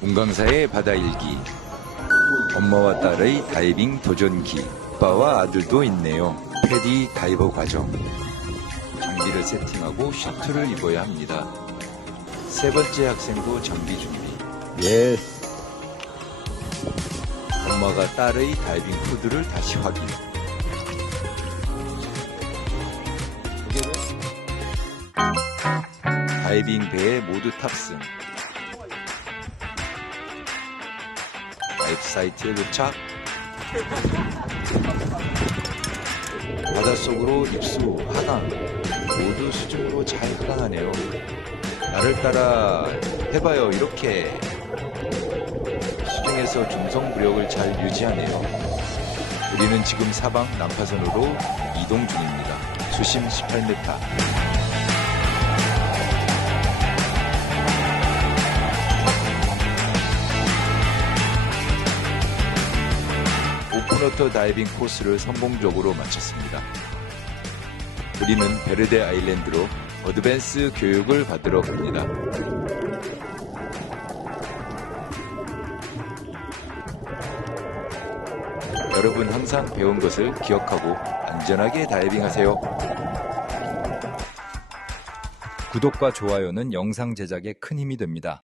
문강사의 바다 일기. 엄마와 딸의 다이빙 도전기. 아빠와 아들도 있네요. 패디 다이버 과정. 장비를 세팅하고 셔틀을 입어야 합니다. 세 번째 학생도 장비 준비. 예스. 엄마가 딸의 다이빙 후드를 다시 확인. 다이빙 배에 모두 탑승 라이프 사이트에 도착. 바닷속으로 입수 하강 모두 수중으로 잘 하강하네요. 나를 따라 해봐요 이렇게. 수중에서 중성 부력을 잘 유지하네요. 우리는 지금 사방 난파선으로 이동 중입니다. 수심 18m 오픈워터 다이빙 코스를 성공적으로 마쳤습니다. 우리는 베르데 아일랜드로 어드밴스 교육을 받으러 갑니다. 여러분 항상 배운 것을 기억하고 안전하게 다이빙 하세요. 구독과 좋아요는 영상 제작에 큰 힘이 됩니다.